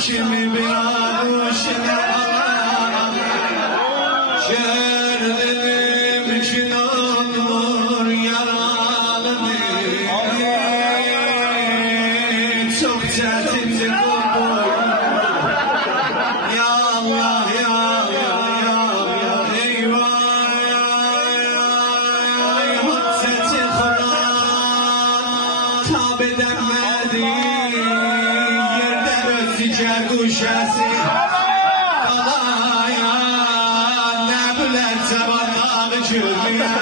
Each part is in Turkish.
Kimi bir ağuşuna şerdelim için olur yaralı çok çetindir bu ya Allah ya Allah eyvah hadseti Xuda tab edemedi Diğer kuşası kalaya ne bilen zamanları çürüyen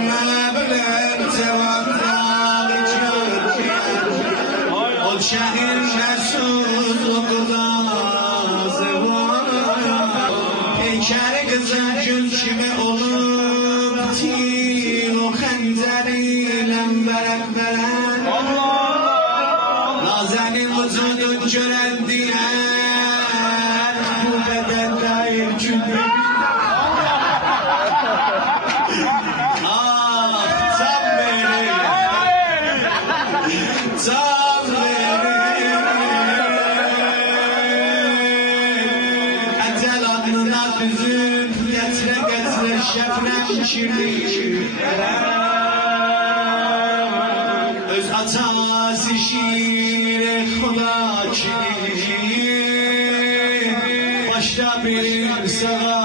ne bilen zamanları çürüyen o şehir mesudlukta zevan peykeri kızın gün kimi olup tir o xəncəriyle verek veren Nazenin vücudun gören diyen bu beden dair çünkü tam beni ecel adına düzüp getire şefnem şirdi öz atası şiir Xuda ki başta bir sana